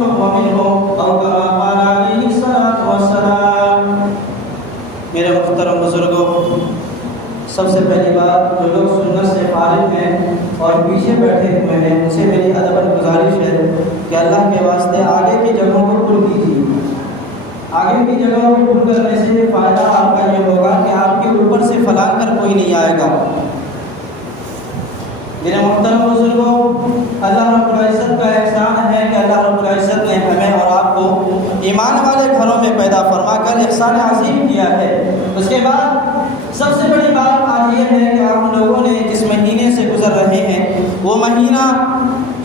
فهو منهم أو كما قال عليه الصلاة والسلام۔ میرے محترم بزرگوں، سب سے پہلی بات جو لوگ سنت سے فارغ ہیں اور پیچھے بیٹھے ہوئے ہیں ان سے میری ادباً گزارش ہے کہ اللہ کے واسطے آگے کی جگہوں کو کھل کیجیے۔ آگے کی جگہوں کو کھل کرنے سے فائدہ آپ کا یہ ہوگا کہ آپ کے اوپر سے پھلانگ کر کوئی نہیں آئے گا۔ میرے محترم بزرگوں، اللہ رب العزت کا احسان ہے کہ اللہ رب العزت نے ہمیں اور آپ کو ایمان والے گھروں میں پیدا فرما کر احسان عظیم کیا ہے۔ اس کے بعد سب سے بڑی بات آج یہ ہے کہ ہم لوگوں نے جس مہینے سے گزر رہے ہیں وہ مہینہ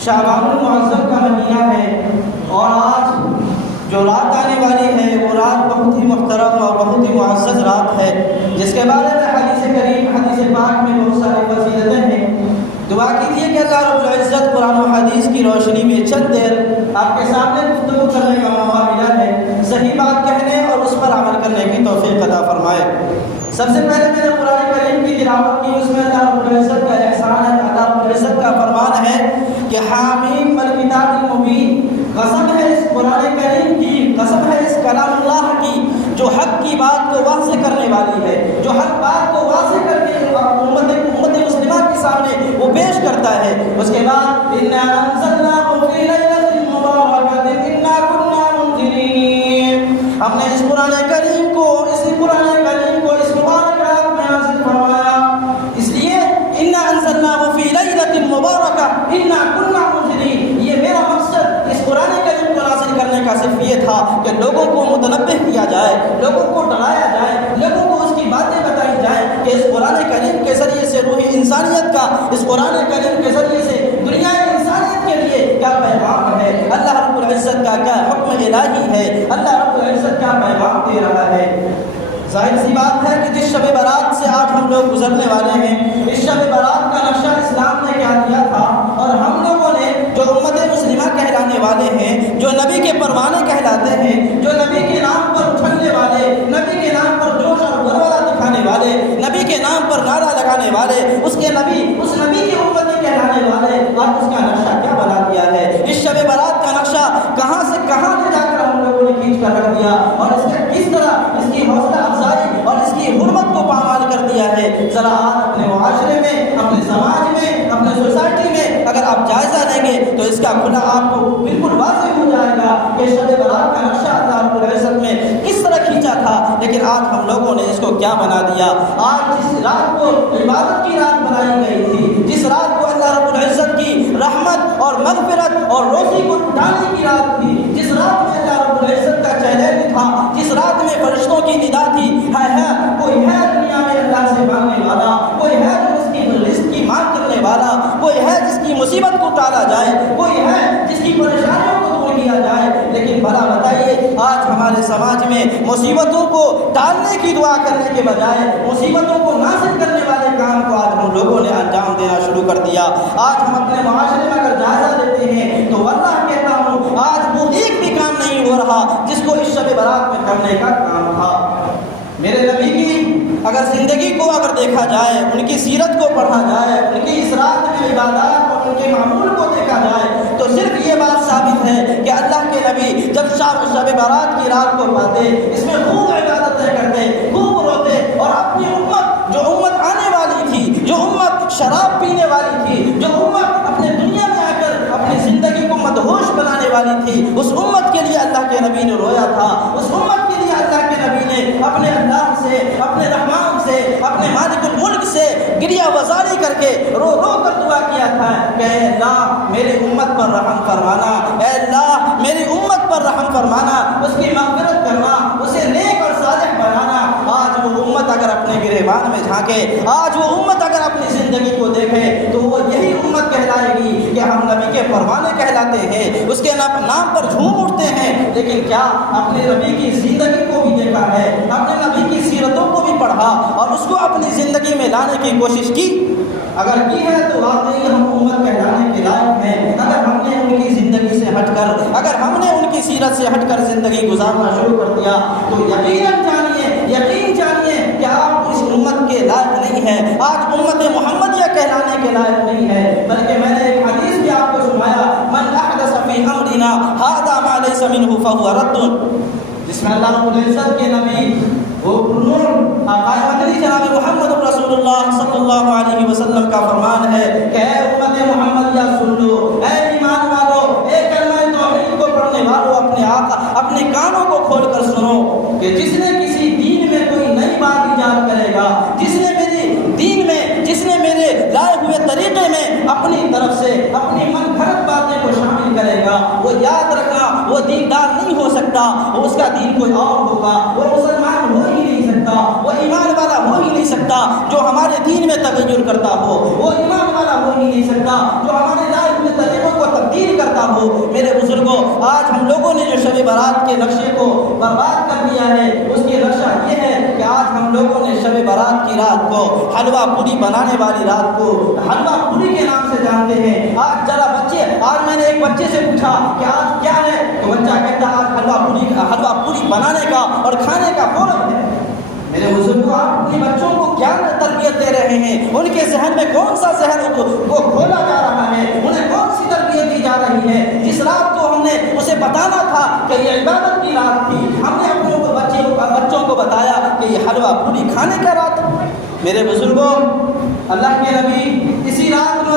شعبان المعظم کا مہینہ ہے، اور آج جو رات آنے والی ہے وہ رات بہت ہی محترم اور بہت ہی معزز رات ہے، جس کے بارے میں حدیث کریم حدیث پاک میں بہت ساری فضیلتیں ہیں۔ دعا کیجیے کہ اللہ رب العزت قرآن و حدیث کی روشنی میں چند دیر آپ کے سامنے گفتگو کرنے کا موقع ملا ہے، صحیح بات کہنے اور اس پر عمل کرنے کی توفیق عطا فرمائے۔ سب سے پہلے میں نے قرآن کریم کی تلاوت کی، اس میں اللہ رب العزت کا احسان ہے، اللہ رب العزت کا فرمان ہے کہ حامیم والکتاب المبین، قسم ہے اس قرآن کریم کی، قسم ہے اس کلام اللہ کی جو حق کی بات کو واضح کرنے والی ہے، جو حق بات کو واضح کر کے امت مسلمہ کے سامنے وہ پیش کرتا ہے۔ اس کے بعد انا انزلناه فی لیلۃ مبارکۃ انا کنا منذرین، ہم نے اس قرآن کریم کو اس مبارک رات میں نازل فرمایا، اس لیے انا انزلناه فی لیلۃ مبارکۃ انا کنا منذرین، یہ میرا مقصد اس قرآن کریم کو نازل کرنے کا صرف یہ تھا کہ لوگوں کو متنبہ کیا جائے، لوگوں کو ڈرایا جائے، لوگوں کو اس کی باتیں بتائی جائیں کہ اس قرآن کریم کے ذریعے سے روح انسانیت کا، اس قرآن کریم کے ذریعے سے دنیا انسانیت کے لیے کیا پیغام ہے، اللہ رب العزت کا کیا حکم الہی ہے، اللہ رب العزت کیا پیغام دے رہا ہے۔ ظاہر سی بات ہے کہ جس شب برات سے آج ہم لوگ گزرنے والے ہیں، اس شب برات کا نقشہ اسلام نے کیا دیا تھا، اور ہم لوگوں نے جو امت مسلمہ کہلانے والے ہیں، جو نبی کے پروانے کہلاتے ہیں، جو نبی کے نام پر اچھلنے والے، نبی کے نام پر جوش اور غلبہ دکھانے والے، نبی کے نام پر نعرہ لگانے والے، اس نبی کی امتی کہلانے والے، اور اس کا نقشہ کیا بنا دیا ہے۔ اس شب برات کا نقشہ کہاں سے کہاں لے جا کر ہم لوگوں نے کھینچ کر رکھ دیا، اور اس کا کس طرح اس کی حوصلہ افزائی اور اس کی حرمت کو پامال کر دیا ہے۔ ذرا آج اپنے معاشرے میں، اپنے سماج میں، اپنے سوسائٹی میں اگر آپ جائزہ لیں گے تو اس کا کھلا آپ کو بالکل واضح ہو جائے گا کہ شب برات کا نقشہ اللہ رب العزت میں کس طرح کھینچا تھا، لیکن آج ہم لوگوں نے اس کو کیا بنا دیا۔ آج جس رات کو عبادت کی رات بنائی گئی تھی، جس رات کو اللہ رب العزت کی رحمت اور مغفرت اور روزی کو ڈالنے کی رات تھی، جس رات میں اللہ رب العزت کا چیلنج تھا، جس رات میں فرشتوں کی ندا تھی، کوئی ہے دنیا میں اللہ سے مانگنے والا، کوئی ہے جو اس کی رزق کی مانگ کرنے والا، کوئی ہے جس کی مصیبت کو ٹالا جائے، کوئی ہے جس کی پریشانیوں کو دور کیا جائے، لیکن بھلا بتائیے آج ہمارے سماج میں مصیبتوں کو ٹالنے کی دعا کرنے کے بجائے مصیبتوں کو نازل کرنے والے کام کو آج ہم لوگوں نے انجام دینا شروع کر دیا۔ آج ہم اپنے معاشرے میں اگر جائزہ لیتے ہیں تو واللہ کہتا ہوں آج وہ ایک بھی کام نہیں ہو رہا جس کو اس شب برات میں کرنے کا کام تھا۔ میرے نبی کی اگر زندگی کو اگر دیکھا جائے، ان کی سیرت کو پڑھا جائے، ان کی اس رات میں عبادات اور ان کے معمول کو دیکھا جائے تو صرف یہ بات ثابت ہے کہ اللہ کے نبی جب شب برات کی رات کو پاتے، اس میں خوب عبادتیں کرتے، خوب روتے، اور اپنی امت، جو امت آنے والی تھی، جو امت شراب پینے والی تھی، جو امت اپنے دنیا میں آ کر اپنی زندگی کو مدہوش بنانے والی تھی، اس امت کے لیے اللہ کے نبی نے رویا تھا، اس امت کے لیے اللہ کے نبی نے اپنے اللہ سے، اپنے رحمان سے، اپنے مالک الملک سے گریہ وزاری کر کے رو رو کر دعا کیا تھا کہ اے اللہ میری امت پر رحم فرمانا، اے اللہ میری امت پر رحم فرمانا، اس کی مغفرت کرنا، اسے نیک اور صالح بنانا۔ آج وہ امت اگر اپنے گریبان میں جھانکے، آج وہ امت اگر اپنی زندگی کو دیکھے تو وہ یہی امت کہلائے گی کہ ہم نبی کے پروانے کہلاتے ہیں، اس کے نام پر جھوم اٹھتے ہیں، لیکن کیا اپنے نبی کی زندگی کو بھی دیکھا ہے، اپنے نبی کی سیرتوں کو بھی پڑھا اور اس کو اپنی زندگی میں لانے کی کوشش کی؟ اگر کی ہے تو واقعی ہم امت کہلانے کے لائق ہیں۔ اگر ہم نے ان کی زندگی سے ہٹ کر، اگر ہم نے ان کی سیرت سے ہٹ کر زندگی گزارنا شروع کر دیا تو یقین جانیے کہ آپ اس امت کے لائق نہیں ہیں، آج امت محمدیہ کہلانے کے لائق نہیں ہے۔ بلکہ میں نے ایک حدیث بھی آپ کو سنایا، من احدث فی امرنا ھذا ما ليس منه فهو رد، جس میں اللہ رب العزت کے نبی وہ نور آقائے مدنی جناب محمد رسول اللہ صلی اللہ علیہ وسلم کا فرمان ہے کہ اے امت محمدیہ سن لو، اے ایمان والو، اے کلمہ توحید کو پڑھنے والو، اپنے آقا اپنے کانوں کو کھول کر سنو کہ جس نے کسی دین میں کوئی نئی بات ایجاد کرے گا، جس نے میرے دین میں، جس نے میرے لائے ہوئے طریقے میں اپنی طرف سے اپنی من گھڑت باتیں کو شامل کرے گا، وہ یاد رکھنا وہ دیندار نہیں ہو سکتا، اس کا دین کوئی اور ہوگا، وہ مسلمان ہو ہی نہیں سکتا، وہ ایمان والا ہو ہی نہیں سکتا جو ہمارے دین میں تغیر کرتا ہو، وہ ایمان والا ہو ہی نہیں سکتا جو ہمارے لائے ہوئے طریقوں کو تبدیل کرتا ہو۔ میرے بزرگوں، آج ہم لوگوں نے جو شب برات کے نقشے کو برباد کر دیا ہے، اس کی نقشہ یہ ہے کہ آج ہم لوگوں نے شب برات کی رات کو حلوہ پوری بنانے والی رات کو حلوہ پوری کے نام سے جانتے ہیں۔ آج ذرا بچے، آج میں نے ایک بچے سے پوچھا کہ آج کیا ہے، تو بچہ کہتا ہے آج حلوہ پوری بنانے کا اور کھانے کا فورم ہے۔ میرے بزرگوں، آپ اپنے بچوں کو کیا تربیت دے رہے ہیں؟ ان کے ذہن میں کون سا ذہن کو کھولا جا رہا ہے؟ انہیں کون سی تربیت دی جا رہی ہے؟ جس رات کو ہم نے اسے بتانا تھا کہ یہ عبادت کی رات تھی، ہم نے اپنے بچوں کو بتایا کہ یہ حلوہ پوری کھانے کا رات ہے۔ میرے بزرگوں، اللہ کے نبی اسی رات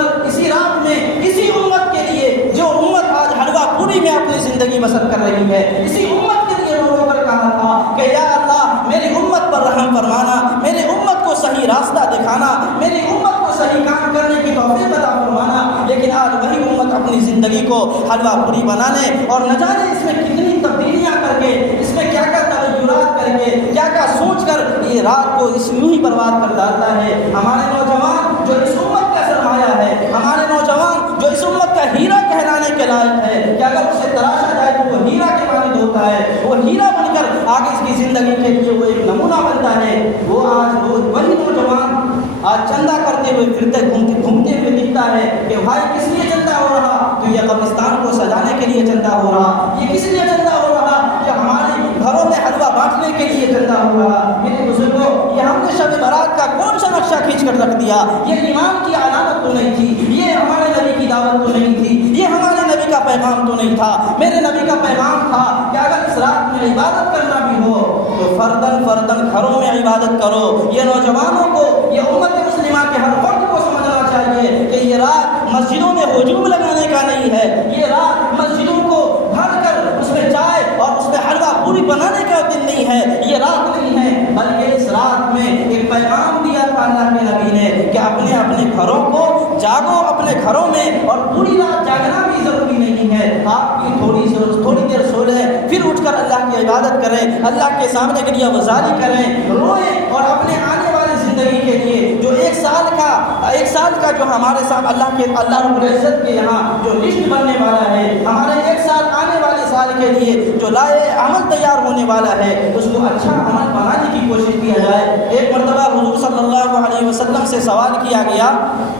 میں اسی امت کے لیے جو امت آج حلوہ پوری میں اپنی زندگی بسر کر رہی ہے، اسی امت کے لیے رو کر کہا تھا کہ یا اللہ میری امت پر رحم فرمانا، میری امت کو صحیح راستہ دکھانا، میری امت کو صحیح کام کرنے کی توفیق عطا فرمانا۔ لیکن آج وہی امت اپنی زندگی کو حلوہ پوری بنانے اور نہ جانے اس میں کتنی تبدیلیاں کر کے، اس میں کیا کیا تغیرات کر کے، کیا کیا سوچ کر یہ رات کو اس یوں ہی برباد کر ڈالتا ہے۔ ہمارے نوجوان جو اس امت کا سرمایہ ہے، ہمارے نوجوان جو اس امت کا ہیرا کہلانے کے لائق ہے، کہ اگر اسے تراشا جائے تو وہ ہیرا کے مانند ہوتا ہے، وہ ہیرا بن کر آگے اس کی زندگی کے لیے وہ ایک نمونہ بنتا ہے۔ وہ آج وہی نوجوان آج چندہ کرتے ہوئے گھومتے ہوئے دکھتا ہے کہ بھائی کس لیے چندہ ہو رہا؟ تو یہ قبرستان کو سجانے کے لیے چندہ ہو رہا، یہ کس لیے چندہ ہو رہا؟ کہ ہمارے گھروں میں حلوہ بانٹنے کے لیے چندہ ہو رہا۔ میرے بزرگوں، یہ ہم نے شب برات کا کون سا نقشہ کھینچ کر رکھ دیا؟ یہ ایمان کی علامت تو نہیں تھی، یہ ہمارے نبی کی دعوت تو نہیں تھی، یہ ہمارے نبی کا پیغام تو نہیں تھا۔ میرے نبی کا پیغام تھا کہ اگر اس رات میں عبادت کرنا بھی ہو تو فردن گھروں میں عبادت کرو۔ یہ نوجوانوں کو، یہ امت مسلمہ کے ہر فرد کو سمجھنا چاہیے کہ یہ رات مسجدوں میں ہجوم لگانے کا نہیں ہے، یہ رات مسجدوں کو بھر کر اس میں چائے اور اس میں حلوہ پوری بنانے کا دن نہیں ہے، یہ رات نہیں ہے، بلکہ اس رات میں ایک پیغام دیا تھا اللہ کے نبی نے کہ اپنے گھروں کو جاگو، اپنے گھروں میں، اور پوری رات جاگنا بھی ضروری نہیں ہے، آپ کی تھوڑی دیر سو لیں، پھر اٹھ کر اللہ کی عبادت کریں، اللہ کے سامنے کے لیے گزاری کریں، روئیں، اور اپنے آنے والی زندگی کے لیے جو ایک سال کا جو ہمارے سامنے اللہ رب العزت کے یہاں جو لسٹ بننے والا ہے، ہمارے ایک سال آنے والے سال کے لیے جو لائے عمل تیار ہونے والا ہے، اس کو اچھا عمل بنانے کی کوشش کیا جائے۔ ایک مرتبہ حضور صلی اللہ علیہ وسلم سے سوال کیا گیا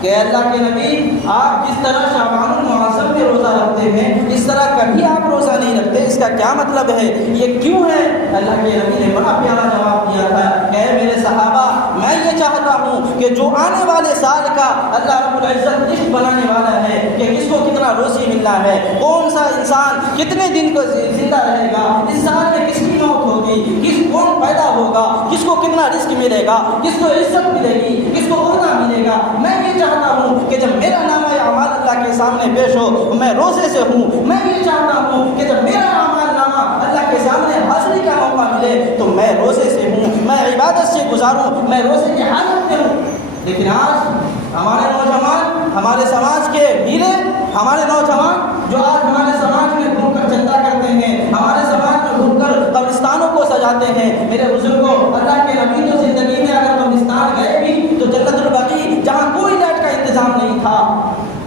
کہ اللہ کے نبی، آپ جس طرح شعبان المعظم میں روزہ رکھتے ہیں اس طرح کبھی آپ روزہ نہیں رکھتے، اس کا کیا مطلب ہے، یہ کیوں ہے؟ اللہ کے نبی نے بڑا پیارا جواب دیا تھا کہ اے میرے صحابہ، میں یہ چاہتا ہوں کہ جو آنے والے سال کا اللہ رب العزت لسٹ بنانے والا ہے کہ کس کو کتنا روزی ملنا ہے، کون سا انسان کتنے دن کو زندہ رہے گا، اس سال میں کس کی موت ہوگی، کون پیدا ہوگا، کس کو کتنا رزق ملے گا، کس کو عزت ملے گی، کس کو عہدہ ملے گا، میں یہ چاہتا ہوں کہ جب میرا نامہ اعمال اللہ کے سامنے پیش ہو، میں روزے سے ہوں، میں یہ چاہتا ہوں کہ جب میرا اعمال نامہ اللہ کے سامنے حاضری کا موقع ملے تو میں روزے سے ہوں، میں عبادت سے گزاروں، میں روزے کی حالت میں ہوں۔ لیکن آج ہمارے نوجوان، ہمارے سماج کے ہیرے، ہمارے نوجوان جو آج ہمارے سماج میں گھوم کر چندہ کرتے ہیں، ہمارے سماج میں گھوم کر قبرستانوں کو سجاتے ہیں۔ میرے بزرگوں، اللہ کے نبی تو زندگی میں اگر قبرستان گئے بھی تو جنت البقیع، جہاں کوئی لائٹ کا انتظام نہیں تھا،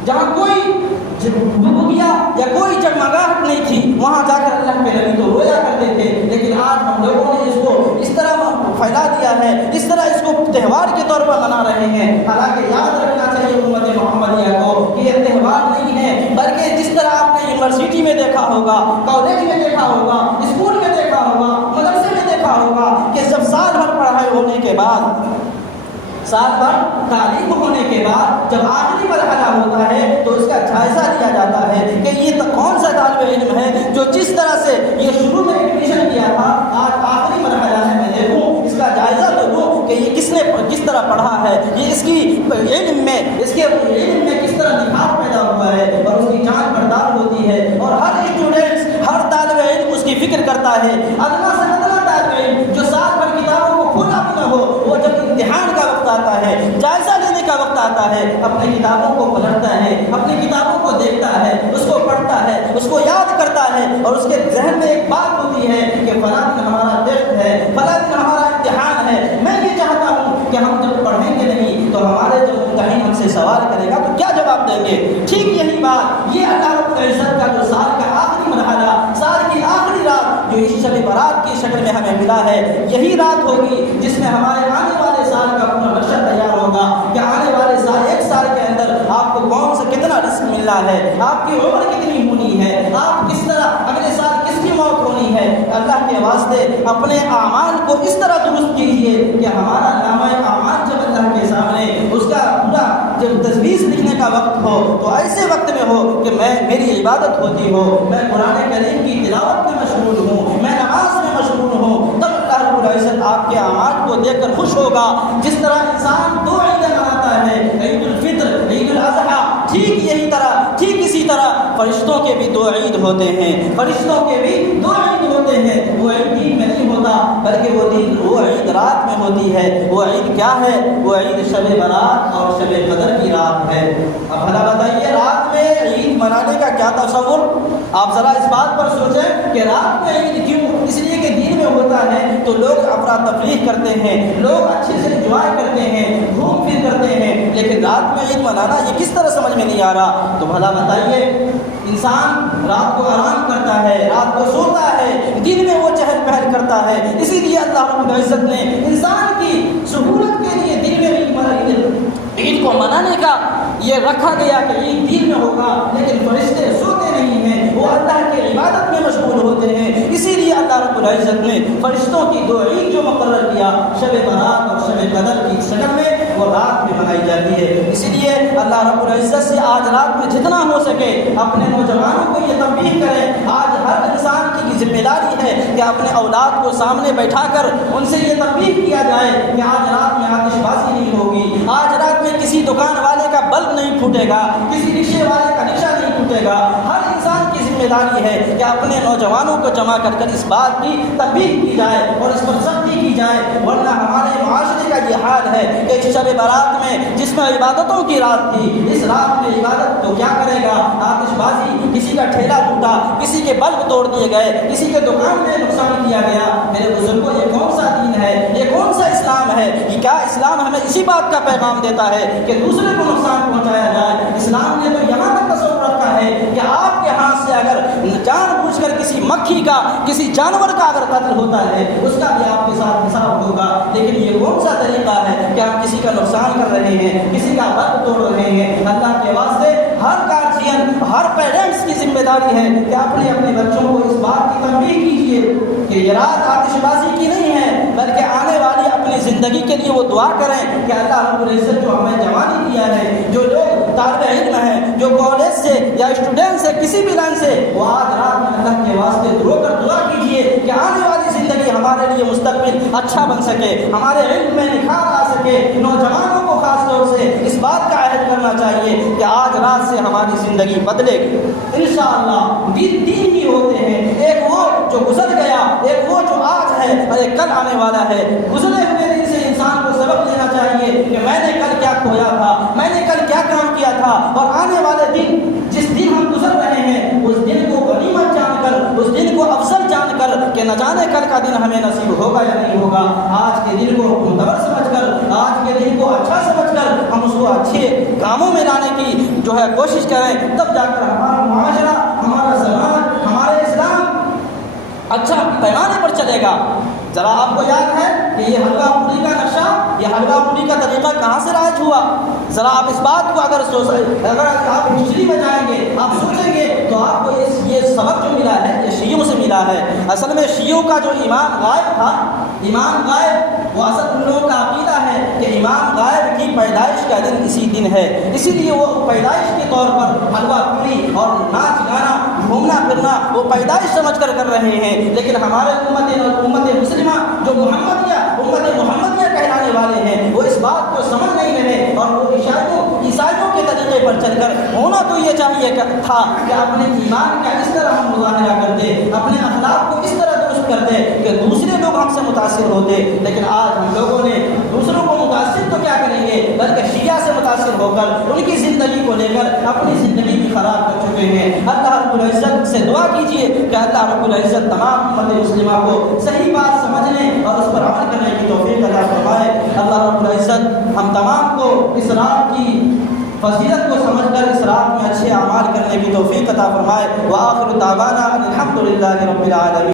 جہاں کوئی بھگیا یا کوئی جگمگاہٹ نہیں تھی، وہاں جا کر اللہ کے نبی تو رویا کرتے تھے۔ لیکن آج ہم لوگوں نے اس کو اس طرح پھیلا دیا ہے، اس طرح اس کو تہوار کے طور پر منا رہے ہیں، حالانکہ یاد رکھنا چاہیے امت محمدیہ کو کہ یہ تہوار نہیں ہے، بلکہ جس طرح آپ نے یونیورسٹی میں دیکھا ہوگا، کالج میں دیکھا ہوگا، اسکول میں دیکھا ہوگا، مدرسے میں دیکھا ہوگا کہ جب سال بھر پڑھائی ہونے کے بعد، سال بھر تعلیم ہونے کے بعد جب آخری مرحلہ ہوتا ہے تو اس کا جائزہ لیا جاتا ہے کہ یہ کون سا طالب علم علم ہے جو جس طرح سے یہ شروع میں ایڈمیشن کیا تھا، آج آخری مرحلہ ہے، میں دیکھوں اس کا جائزہ تو لوں کہ یہ کس نے کس طرح پڑھا ہے، یہ اس کی علم میں اس کے علم میں کس طرح نکھار پیدا ہوا ہے، اور اس کی جانچ پڑتال ہوتی ہے، اور ہر اسٹوڈنٹ ہر طالب علم اس کی فکر کرتا ہے۔ ادنا سے ادنا طالب علم جو سال بھر کتابوں کو کھولا بھی نہ ہو، وہ جب امتحان کا وقت آتا ہے، جائزہ لینے کا وقت آتا ہے، اپنی کتابوں کو پلٹتا ہے، اپنی کتابوں کو دیکھتا ہے، اس کو پڑھتا ہے، اس کو یاد کرتا ہے، اور اس کے ذہن میں ایک بات ہوتی ہے کہ فلاں دن ہمارا ٹیسٹ ہے، فلاں دن ہمارا امتحان ہے، میں یہ چاہتا ہوں کہ ہم جب پڑھیں گے نہیں تو ہمارے جو ممتحن ہم سے سوال کرے گا تو کیا جواب دیں گے۔ ٹھیک یہی بات یہ اللہ رب العزت کا جو سال کا آخری مرحلہ، سال کی آخری رات جو اس شب برات کی شکل میں ہمیں ملا ہے، یہی رات ہوگی جس میں ہمارے آنے والے سال کا پورا نقشہ تیار ہوگا کہ آنے والے سال، ایک سال کے اندر آپ کو کون سے کتنا رزق ملنا ہے، آپ کی عمر کتنی ہونی ہے، آپ کس طرح اگلے سال کس کی موت ہونی ہے۔ اللہ کے واسطے اپنے اعمال کو اس طرح درست کیجیے کہ ہمارا نامہ اعمال جب اللہ کے سامنے اس کا پورا جب تجویز لکھنے کا وقت ہو تو ایسے وقت میں ہو کہ میری عبادت ہوتی ہو، میں قرآن کریم کی تلاوت میں مشغول ہوں، میں نماز میں مشغول ہوں، تب اللہ رب العزت آپ کے اعمال کو دیکھ کر خوش ہوگا۔ جس طرح انسان دو عیدیں مناتا ہے، عید الفطر، عید الاضحیٰ، ٹھیک یہی طرح، ٹھیک اسی طرح فرشتوں کے بھی دو عید ہوتے ہیں، فرشتوں کے بھی دو عید ہوتے ہیں۔ وہ عید دین میں نہیں ہوتا بلکہ وہ عید رات میں ہوتی ہے۔ وہ عید کیا ہے؟ وہ عید شب برات اور شب قدر کی رات ہے۔ اب بھلا بتائیے رات میں عید منانے کا کیا تصور؟ آپ ذرا اس بات پر سوچیں کہ رات میں عید کیوں؟ اس لیے کہ دن میں ہوتا ہے تو لوگ افراتفریح کرتے ہیں، لوگ اچھے سے انجوائے کرتے ہیں، گھوم پھر کرتے ہیں، لیکن رات میں عید منانا یہ کس طرح سمجھ میں نہیں آ رہا؟ تو بھلا بتائیے انسان رات کو آرام کرتا ہے، رات کو سوتا ہے، دن میں وہ چہل پہل کرتا ہے۔ اسی لیے اللہ رب العزت نے انسان کی سہولت کے لیے دن میں عید کو منانے کا یہ رکھا گیا کہ عید دن میں ہوگا، لیکن فرشتے سوتے نہیں ہیں، وہ اللہ کی عبادت میں مشغول ہوتے ہیں۔ اسی لیے اللہ رب العزت نے فرشتوں کی دو عید جو مقرر کیا، شب برات اور شب قدر کی شکل میں، وہ رات میں منائی جاتی ہے۔ اسی لیے اللہ رب العزت سے آج رات میں جتنا ہو سکے اپنے نوجوانوں کو یہ تنبیہ کریں۔ آج ہر انسان کی ذمہ داری ہے کہ اپنے اولاد کو سامنے بیٹھا کر ان سے یہ تنبیہ کیا جائے کہ آج رات میں آتش بازی نہیں ہوگی، آج رات میں کسی دکان والے کا بلب نہیں پھوٹے گا، کسی رکشے والے کا رکشہ نہیں ٹوٹے گا۔ ہر انسان کی ذمہ داری ہے کہ اپنے نوجوانوں کو جمع کر کر اس بات کی تنبیہ کی جائے اور اس پر سختی کی جائے، ورنہ ہمارے معاشرے کا یہ حال ہے کہ اس شب برات میں جس میں عبادتوں کی رات تھی، اس رات میں عبادت تو کیا کرے گا؟ آتش بازی، کسی کا ٹھیلا ٹوٹا، کسی کے بلب توڑ دیے گئے، کسی کے دکان میں نقصان کیا گیا۔ میرے بزرگوں یہ کون سا دین ہے؟ یہ کون سا اسلام ہے؟ یہ کیا اسلام ہمیں اسی بات کا پیغام دیتا ہے کہ دوسرے کو نقصان پہنچایا جائے؟ اسلام نے تو یہاں تک تصور رکھا ہے کہ آپ کے ہاتھ سے اگر جان بوجھ کر کسی مکھی کا، کسی جانور کا اگر قتل ہوتا ہے اس کا بھی آپ کے ساتھ حساب ہوگا۔ لیکن یہ کون سا طریقہ ہے کہ آپ کسی کا نقصان کر رہے ہیں، کسی کا بلب توڑ رہے ہیں؟ اللہ کے واسطے ہر گارجین، ہر پیرنٹس کی ذمہ داری ہے کہ اپنے اپنے بچوں کو اس بات کی تنبیہ کیجیے کہ یہ رات آتش بازی کی نہیں ہے، بلکہ آنے والی اپنی زندگی کے لیے وہ دعا کریں کہ اللہ رب العزت جو ہمیں جوانی دیا ہے، جو لوگ طالب علم ہیں، جو کالج سے یا اسٹوڈنٹ سے کسی بھی لائن سے، وہ آج رات میں اللہ کے واسطے رو کر دعا کیجیے کہ آنے والی زندگی ہمارے لیے مستقبل اچھا بن سکے، ہمارے علم میں نکھار آ سکے۔ نوجوانوں کو خاص طور سے اس بات کا عہد کرنا چاہیے کہ آج رات سے ہماری زندگی بدلے گی انشاءاللہ۔ تین ہی ہوتے ہیں، ایک وہ جو گزر گیا، ایک وہ جو آج ہے اور ایک کل آنے والا ہے۔ گزرے ہوئے دن سے انسان کو سبق لینا چاہیے کہ میں نے کل کیا کھویا تھا، میں نے کل کیا کام کیا تھا، اور آنے والے دن جس دن ہم گزر رہے ہیں اس دن کو غنیمت جان کر، اس دن کو افضل جان کر کہ نہ جانے کل کا دن ہمیں نصیب ہوگا یا نہیں ہوگا، آج کے دن کو معتبر سمجھ کر، آج کے دن کو اچھا سمجھ کر ہم اس کو اچھے کاموں میں لانے کی جو ہے کوشش کریں، تب جا کر ہمارا معاشرہ، ہمارا زمانہ، ہمارے اسلام اچھا پیمانے پر چلے گا۔ ذرا آپ کو یاد ہے کہ یہ حلوہ پوری کا نقشہ، یہ حلوہ پوری کا طریقہ کہاں سے رائج ہوا؟ ذرا آپ اس بات کو اگر آپ ہسٹری میں جائیں گے، آپ سوچیں گے تو آپ کو یہ سبق جو ملا ہے یہ شیعوں سے ملا ہے۔ اصل میں شیعوں کا جو امام غائب تھا، امام غائب، وہ اصل ان لوگوں کا عقیدہ ہے کہ امام غائب کی پیدائش کا دن اسی دن ہے، اسی لیے وہ پیدائش کے طور پر حلوہ پوری اور ناچ گانا، گھومنا گھومنا پھرنا وہ پیدائش سمجھ کر رہے ہیں، لیکن ہمارے امت مسلمہ جو محمدیہ کہلانے والے ہیں وہ اس بات کو سمجھ نہیں رہے، اور وہ عیسائیوں کے طریقے پر چل کر ہونا تو یہ چاہیے تھا کہ اپنے ایمان کا اس طرح ہم مظاہرہ کرتے، اپنے اخلاق کو اس طرح درست کرتے کہ دوسرے لوگ ہم سے متاثر ہوتے، لیکن آج ہم لوگوں نے دوسروں کو متاثر تو کیا کریں گے بلکہ شیعہ سے متاثر ہو کر ان کی زندگی کو لے کر اپنی زندگی بھی خراب کر چکے ہیں۔ اللہ رب العزت سے دعا کیجیے کہ اللہ رب العزت تمام امت مسلمہ کو صحیح بات سمجھنے اور اس پر عمل کرنے کی توفیق عطا فرمائے۔ اللہ رب العزت ہم تمام کو اس رات کی فضیلت کو سمجھ کر اس رات میں اچھے اعمال کرنے کی توفیق عطا فرمائے۔ وآخر دعوانا الحمد للہ رب العالمین۔